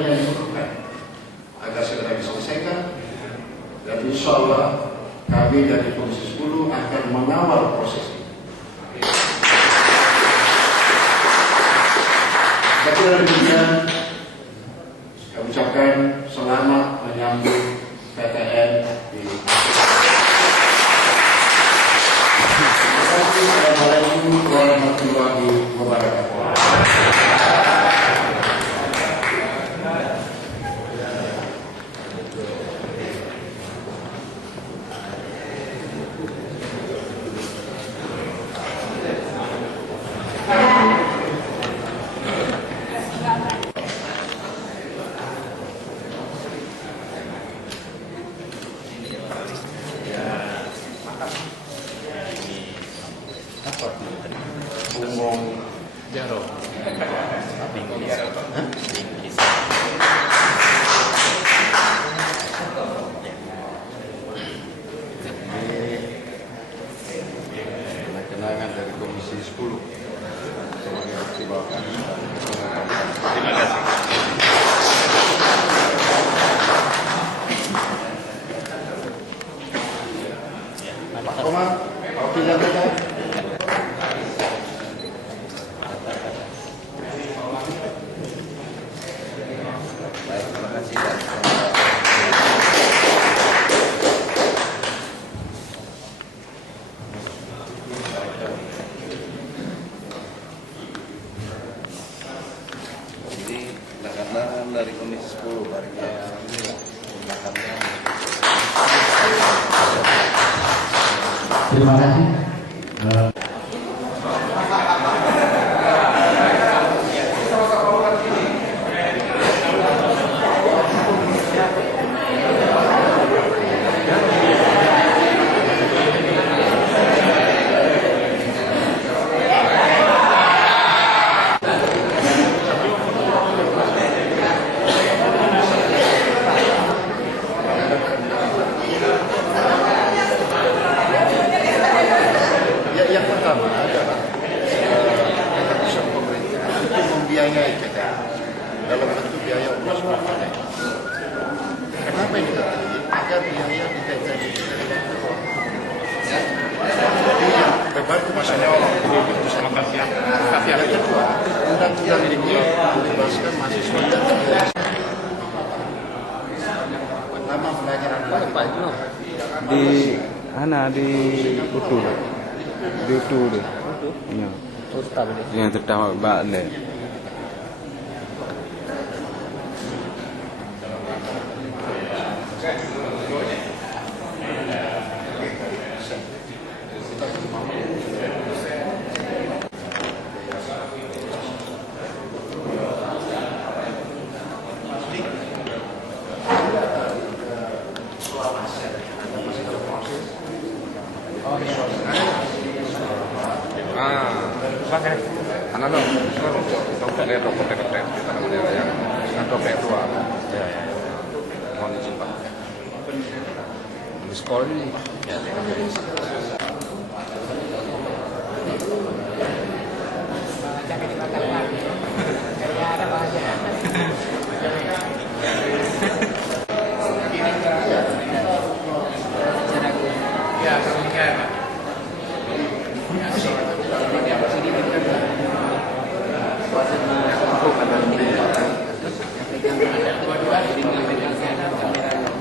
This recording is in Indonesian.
saja yang diperlukan agar segera diselesaikan, dan insya Allah kami dari Komisi 10 akan mengawal proses ini. Saya kira demikian, saya ucapkan selamat menyambut PTN di Assalamualaikum warahmatullahi wabarakatuh. Bungong Jaro. Kenangan dari Komisi 10 sebagai aktivakan. Terima kasih. Pak Komar, waktu jabatan. Kenangan dari Komisi 10 barunya belakangnya. Terima kasih. Yang pertama adalah keputusan pemerintah untuk membiayai PTN dalam bentuk biaya operasional PTN. Kenapa ini terjadi? Agar biaya di PTN itu tidak turun. Jadi yang beban itu masalah Bersama Kafia. yang kedua, undang-undang ini membebaskan mahasiswa dan pekerja. Pertama pelajaran di Utu deh. Ya. Yang terdampak balik. Anak lo, kita namanya yang dompet tua. Ya. Mohon izin Pak. Di sekolah ini. Ya. Dua-dua